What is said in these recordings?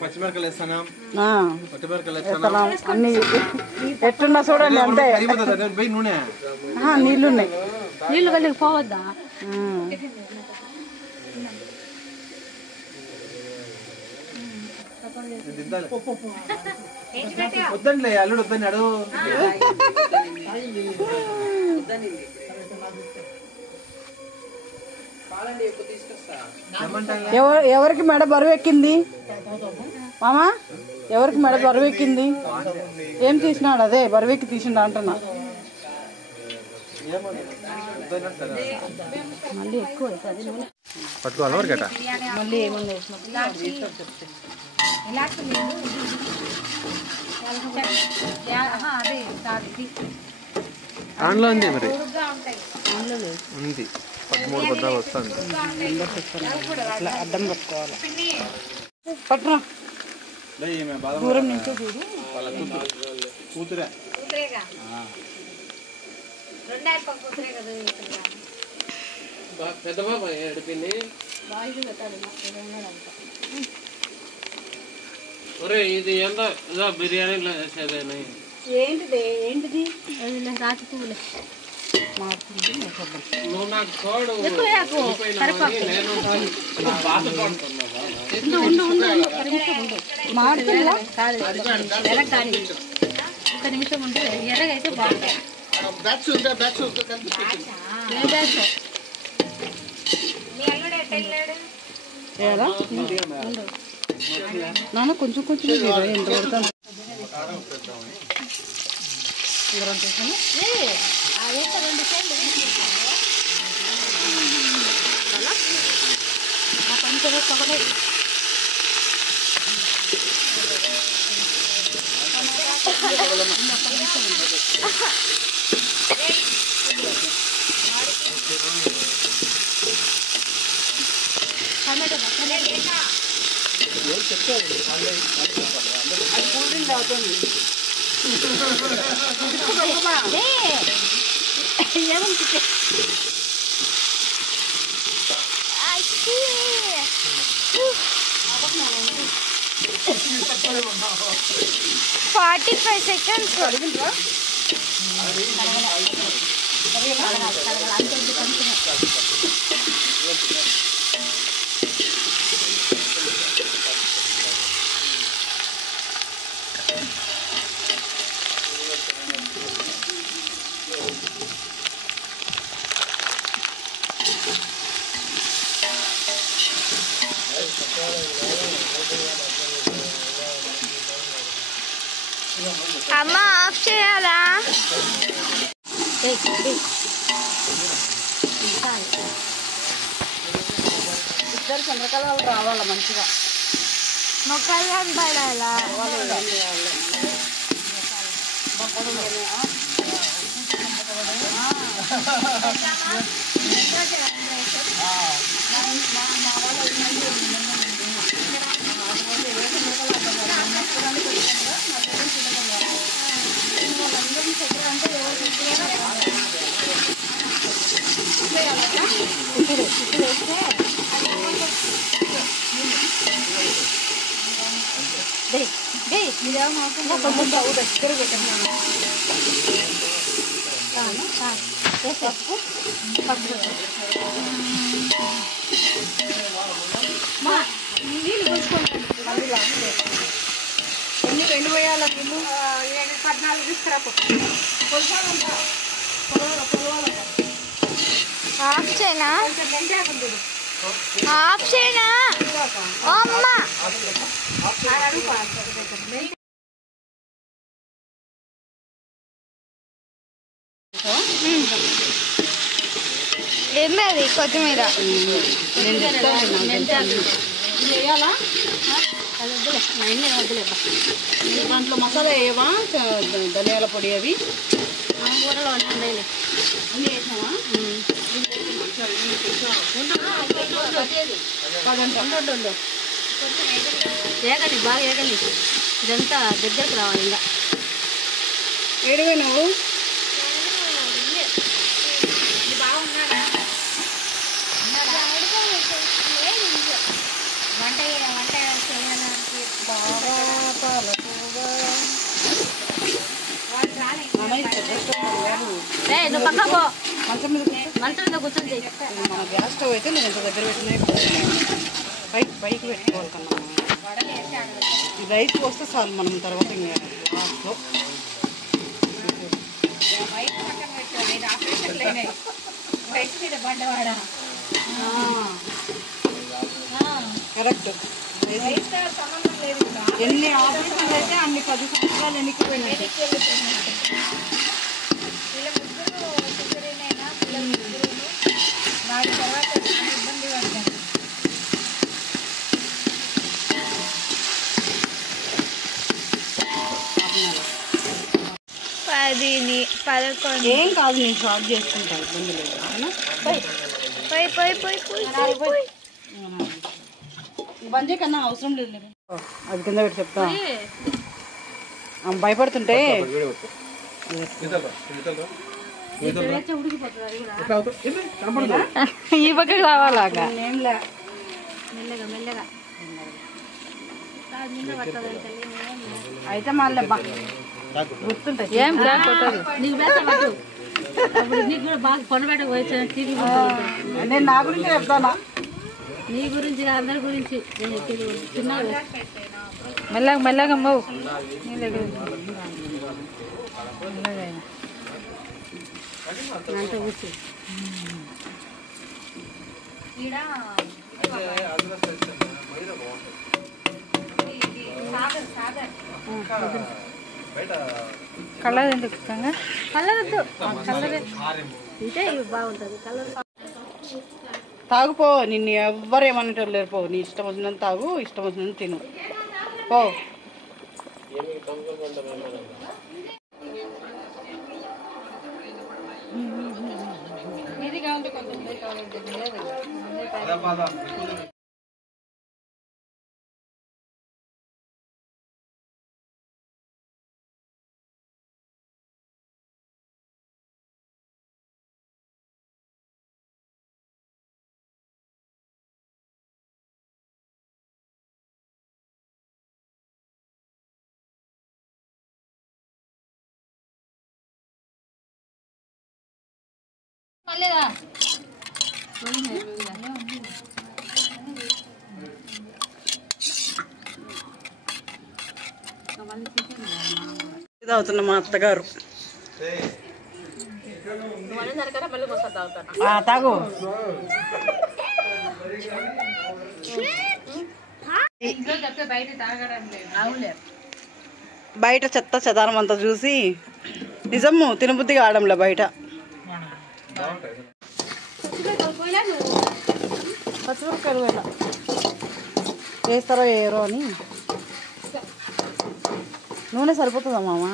పచ్చిమిరకాయలు వేస్తాను, అన్ని ఎట్టున్నా చూడండి అంతే. నూనె నీళ్ళు ఉన్నాయి, నీళ్ళు కలిగి పోవద్దా? వద్దండి అల్లుడు వద్దన్నాడు. ఎవరికి మెడ బరువు ఎక్కింది మామా? ఎవరికి మెడ బరువు ఎక్కింది? ఏం తీసినాడు? అదే బరువెక్కి తీసిండు అంటున్నా. మళ్ళీ ఎక్కువ పట్టుకోవాలి మళ్ళీ ఏమన్నా ఆన్లో ఉంది మరి ఉంది 13 కొద్దా వస్తుంది. అడ్డం పట్టుకోవాలి. పట్టురా దూరం నుంచో చూడు. కూతురే పెద్ద బాబా ఏడిపింది. ఇది ఎంత బిర్యానీలో వేసేదేనా? ఏంటిది ఏంటిది? రాతి పువ్వులే. నువ్వు నాకు తోడు ఒక నిమిషం ఉంటే ఎర్రగైతే బాగుంటాయి. నాన్న కొంచెం కొంచెం ఎంత పడతాను. అమ్మ ఆఫ్ చేయాలా? ఇద్దరు చంద్రకళ వాళ్ళు రావాలా మంచిగా. మొక్కలు కనపడాలా? ఎన్ని వేయాలా నీళ్ళు? 14 తీసుకురాపు. ఆఫ్ చేయనా? ఆఫ్ చేయనా? అమ్మ ఏమది? కొత్తిమీర వేయాలా? దాంట్లో మసాలా వేయవా? ధనియాల పొడి అవి కూరలో అన్నీ వేసినావా? ఏగండి, బాగా ఏగండి. ఇదంతా దగ్గరకు రావాలి. ఇంకా ఏడివే నువ్వు? నువ్వు పక్క పో, మంచం మీద కూర్చో. మంచం మీద కూర్చొని చెయ్యి. మన గ్యాస్ స్టవ్ అయితే నేను ఇంత దగ్గర పెట్టినా పైకి పెట్టుకోవాలి కన్నా. ఈ రైస్ పోస్తే చాలు మనం తర్వాత ఇంకా లాస్ట్లో. కరెక్ట్. ఎన్ని ఆపరేషన్లు అయితే అన్ని 10 సంవత్సరాలు ఎన్నికపోయినాయి. ఏం కాదు, నేను షార్ట్ చేసుకుంటాను, ఇబ్బంది లేదు. బంద్ కన్నా అవసరం లేదు. అది కింద పెట్టి చెప్తా. భయపడుతుంటే ఈ పక్కకి రావాలాగా. మెల్లగా మెల్లగా అయితే మళ్ళీ గుర్తుంటాయి. ఏం నీకు బేట పట్టు. అప్పుడు నీకు కూడా బాగా పొనబెట్ట పోయి టీవీ. నేను నా గురించి చెప్తానా, నీ గురించి అందరి గురించి. చిన్న మెల్లగా మెల్లగా మో అంత కూర్చో. కలర్ ఎందుకు కలర్ వద్దు, కలరే అంటే బాగుంటుంది కలర్. తాగుపో, నిన్ను ఎవ్వరు ఏమనేటోళ్ళు లేరు. పో, నీ ఇష్టం వచ్చినంత తాగు, ఇష్టం వచ్చినంత తిను పో. ఇది కావాలంటే కొంచెం మళ్ళీదా ఇది అవుతున్న మా అత్తగారు. తాగు. బయట చెత్త చెదారం అంతా చూసి నిజము తినబుద్ధిగా ఆడంలే బయట. పచ్చిమిరపకాయలు వెళ్ళ వేస్తారో వేయరో అని. నూనె సరిపోతుందా మామ?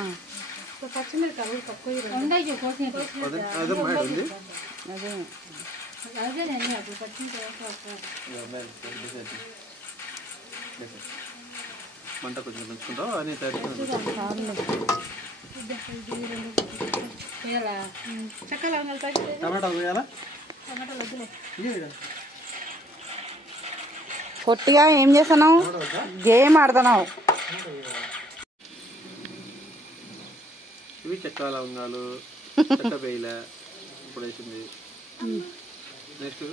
మంట కొంచెం పెంచుకుంటావు అని టమాటా వేయాలా? పొట్టిగా ఏం చేస్తున్నావు? గేమ్ ఆడుతున్నావు. ఇవి చెక్క లవంగాలు, చెక్క వేయల ఇప్పుడు వేసింది. నెక్స్ట్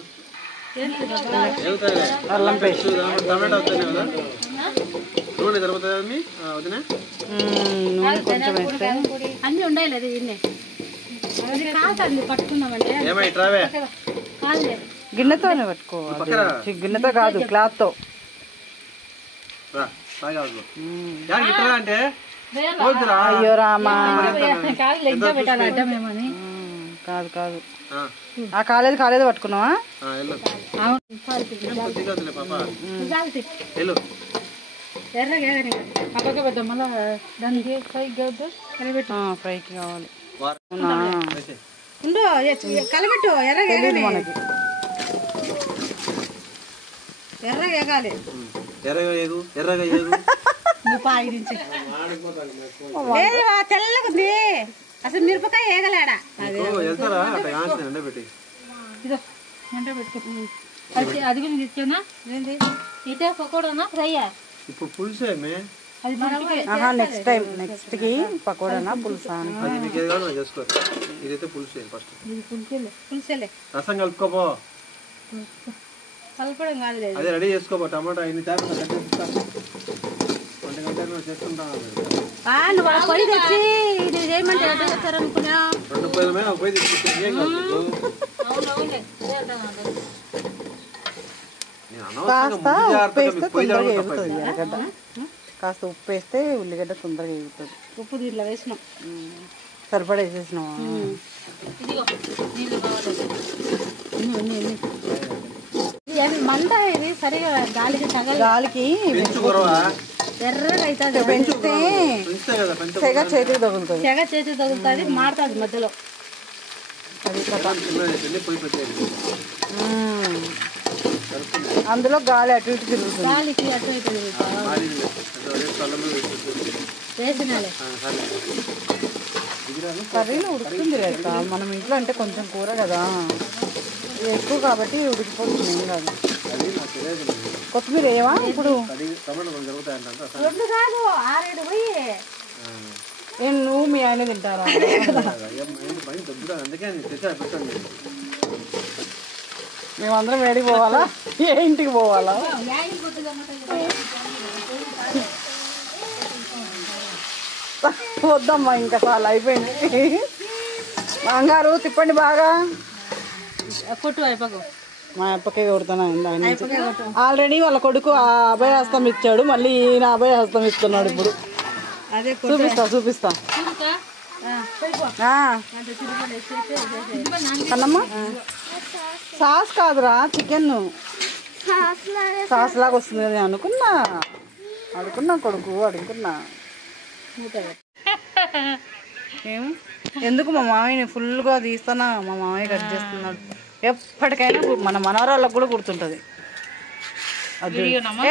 అల్లం పేస్ట్, టమాటా వస్తాయి కదా. నూనె సరిపోతుంది వదినా? నూనె కొంచెం వేస్తే అన్నీ ఉండాలి. అది ఇన్నే కాదు పట్టుకున్నామంటే ఏమై ట్రావే కాదులే, గిన్నెతోనే పట్టుకోవాలి. గిన్నెతో కాదు, క్లాత్ తో. అంటే అయ్యో రామా, కాదు కాదు, ఆ కాలేదు పట్టుకున్నావా? ఎర్రగా పెద్దాం మళ్ళా దానికి ఫ్రైకి కావాలి. కలబెట్టు. ఎర్రగా మనకి ఎర్రగా ఎగాలి. ఎర్రగా నువ్వు పాయి నుంచి తెల్లగుంది. అసలు మిరపకాయ ఏగలేడా? పెట్టి ఇదో ఎండ పెట్టుకో. అది కూడా తీసుకున్నా. ఇదే పకోడానా ఫ్రైయా? ఇప్పుడు పులుసేమే నెక్స్ట్ టైం నెక్స్ట్కి పకోడానా పులుసా అని. ఇదైతే పులుసు ఫస్ట్ పులుసేలే రసం కలుపుకోపో కలపడం కాదు లేదు అదే రెడీ చేసుకోపో టమాటా ఇన్ని చేసుకుంటాం నువ్వు వాళ్ళ పొయ్యి తెచ్చి ఇది చేయమంటే ఎట్లా చేస్తారు అనుకున్నా 2 పొయ్యిల మీద పోయి తెచ్చి ఏం కాదు కాస్త ఉప్పు వేస్తే తొందరగా ఎగుతుంది ఎర్రగడ్డ. కాస్త ఉప్పు వేస్తే ఉల్లిగడ్డ తొందరగా ఎగుతుంది. ఉప్పు దీంట్లో వేసినాం సరిపడా వేసేసినావా? ఇదిగో నీళ్ళు కావాలి మంట ఇది సరిగా గాలికి తగలి గాలికి ఎర్రగా అవుతుంది పెంచితే తెగ చేతికి తగులుతుంది. తెగ చేతి తగులుతుంది మాడుతుంది మధ్యలో. అది అందులో గాలి అటు ఇటు తిరుగుతుంది. గాలికి అటు ఇటు వేసినాలే కర్రీలో ఉడుకుతుంది కదా. మనం ఇంట్లో అంటే కొంచెం కూర కదా, ఎక్కువ కాబట్టి ఉడికిపోతుంది. ఏం కాదు. కొత్తిమీర ఏవా ఇప్పుడు? రెండు కాదు 6-7 పోయి ఏం నువ్వు మీ ఆయన తింటారా? మేమందరం వేడికి పోవాలా? ఏ ఇంటికి పోవాలా? వద్దమ్మా ఇంకా చాలా అయిపోయింది. బంగారు తిప్పండి బాగా. కొట్టు అయిపోకు మా అప్పకే కొడుతున్నా. ఆల్రెడీ వాళ్ళ కొడుకు అభయహస్తం ఇచ్చాడు, మళ్ళీ ఈయన అభయహస్తం ఇస్తున్నాడు. ఇప్పుడు అదే చూపిస్తా కన్నమ్మా. సాస్ కాదురా, చికెన్ సాస్ లాగా వస్తుంది కదా అనుకున్నా కొడుకు అడుగుతున్నా. ఏం ఎందుకు మా మామయ్యని ఫుల్గా తీస్తానా? మా మామయ్య కట్ చేస్తున్నాడు. ఎప్పటికైనా మన మనవరాళ్ళకు కూడా గుర్తుంటది.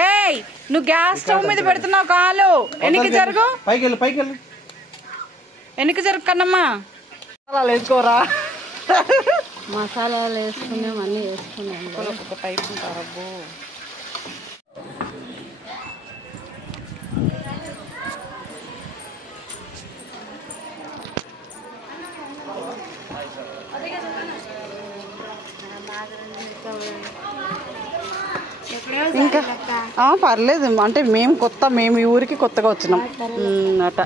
ఏయ్ నువ్వు గ్యాస్ స్టవ్ మీద పెడుతున్నావు కాలు. ఎన్నికి జరుగు, ఎన్నికి జరుగు కన్నమ్మా. అలా వేసుకోరా. మసాలాలు వేసుకున్నాం, అన్నీ వేసుకున్నాం. ఒక టైప్ ఉంటారు. అబ్బో ఇంకా పర్లేదు. అంటే మేము ఈ ఊరికి కొత్తగా వచ్చినాం అట.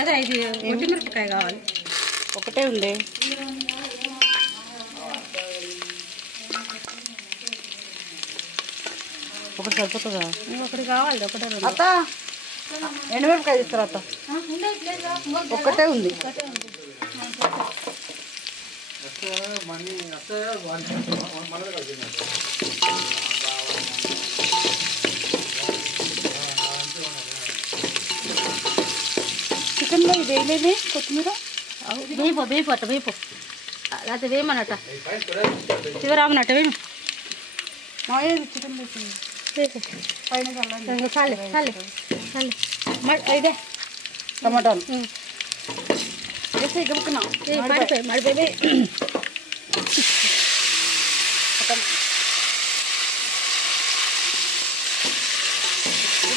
అదే ఇది మిరపకాయ కావాలి. ఒకటే ఉంది. ఒకటి సరిపోతుందా? ఒకటి కావాలి. ఒకటే అత్త ఎండుమిరపకాయ ఇస్తారా? అత్త ఒక్కటే ఉంది. చికెన్లో ఇది వేయలేదే కొత్తిమీర? వేపు లేకపోతే వేయమన్నట్ట శివరామనట్ట వేము. చికెన్ వేసింది పైన చాలే ఇదే టమాటాలు వేసి గబుకున్నాం. మడిపోయి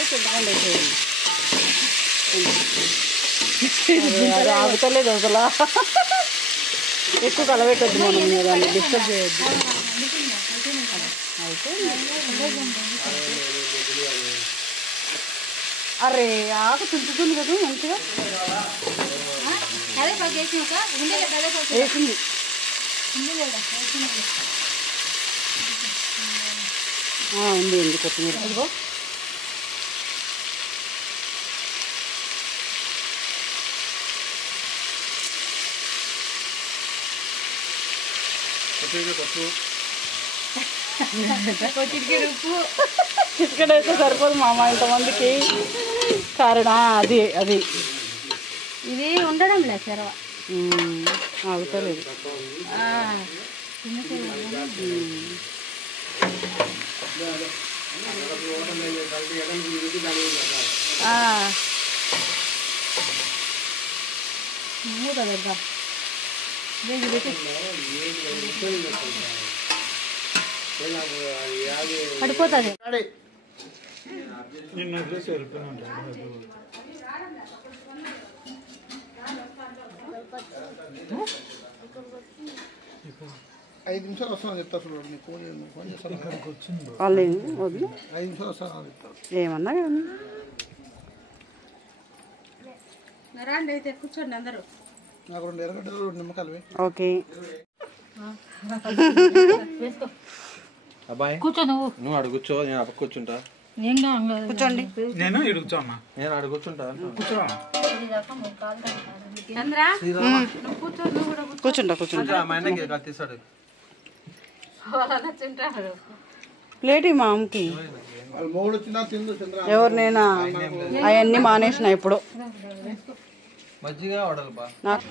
చింతపండు వేసేయండి. అది ఆగుతలేదు అసలు. ఎక్కువ కలబెట్టద్దు మనం, దాన్ని డిస్టర్బ్ చేయొద్దు. అరే ఆకు తుంచుతుంది కదా మంచిగా వేసింది. ఉంది కొత్తిమీర. ఇదిగో చిటికెడ అయితే సరిపోదు మామ ఇంతమందికి. కారణం అది ఇది ఉండడం లేదు చెరవ ఆగుతలేదు. మూత పెడదాం. పడిపోతుంది. ఐదు నిమిషాలు వస్తాను చెప్తారు చూడండి. నీకు ఫోన్ చేస్తాను. వాళ్ళు వద్దు 5 నిమిషాలు వస్తాను చెప్తారు. ఏమన్నా కానీ రండి అయితే కూర్చోండి అందరూ. నాకు 2 ఎర్రగడ్డలు 2 నిమ్మకాయలు. ఓకే అబ్బాయి కూర్చో నువ్వు అడుగు కూర్చో, నేను అక్కడ కూర్చుంటా. కూర్చోండి. నేను ఇటు కూర్చోమ్మా. నేను అడుగు కూర్చుంటా. కూర్చో. చంద్రా నువ్వు కూర్చో, నువ్వు కూడా కూర్చుంటా. మా ఆయనకి తీసాడు కూర్చుంటారు. ప్లేట్ మా అమ్మకి. వాళ్ళు మొగుడు వచ్చినా తిందు చంద్ర. ఎవరు నేనా? అవన్నీ మానేసిన ఇప్పుడు. మజ్జిగ వడలు బా. నాకు